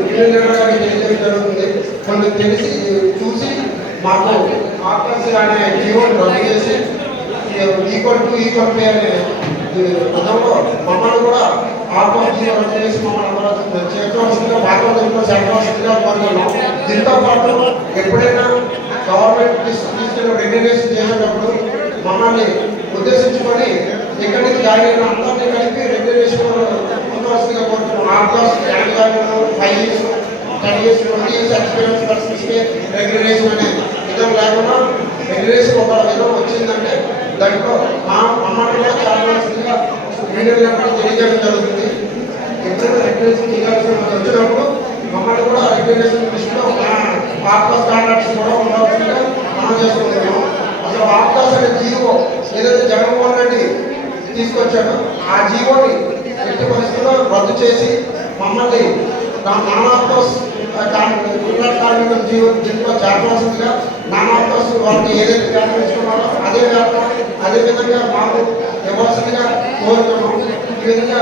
తెలియజేయడం జరుగుతుంది. కొన్ని తెలిసి చూసి మాకు ఆకాశ అనే జీవోని రద్దు చేసి ఈక్వల్ పే అనే పదంలో మమ్మల్ని కూడా ఆకాశ జీవో రద్దు చేసి మమ్మల్ని చేర్చవలసిందిగా భాగవతంలో చేర్చవలసిందిగా కోరుతున్నాం. దీంతో పాటు ఎప్పుడైనా గవర్నమెంట్ తీసుకున్న రెగ్యులేషన్ చేసేటప్పుడు మమ్మల్ని ఉద్దేశించుకొని ఎక్కడి నుంచి జాయిన్ అయిన అందరినీ కలిపి రెగ్యులేషన్ ఉండవలసిందిగా కోరుతున్నాం. ఆకాశ 5 years 10 years 20 years ఎక్స్పీరియన్స్ పర్సన్స్కి రెగ్యులేషన్ అనే విధం లేకుండా రెగ్యులేషన్ ఒక విధం వచ్చిందంటే దాంట్లో మమ్మల్ని కూడా చాలాగా యూనియన్లకు తెలియజేయడం జరుగుతుంది. ఎప్పుడైనా రెగ్యులేషన్ చేయాల్సిన వచ్చినప్పుడు మమ్మల్ని కూడా రెగ్యులేషన్ దృష్టిలో ఆఫ్కాస్ కాంట్రాక్ట్స్ కూడా ఉండవలసిందిగా మనం చేసుకుంటున్నాం. అసలు ఆఫ్కాస్ అనే జీవో ఏదైతే జగన్మోహన్ రెడ్డి తీసుకొచ్చాడో ఆ జీవోని ఎట్టి పరిస్థితుల్లో రద్దు చేసి మమ్మల్ని నాన్ ఆఫ్కాస్ కార్మికుల దీంట్లో చేర్చవలసిందిగా నాన్ ఆఫ్కాస్ వాళ్ళకి ఏదైతే వేతనం ఇస్తున్నారో అదే విధంగా మాకు ఇవ్వాల్సిందిగా కోరుతున్నాం. ఈ విధంగా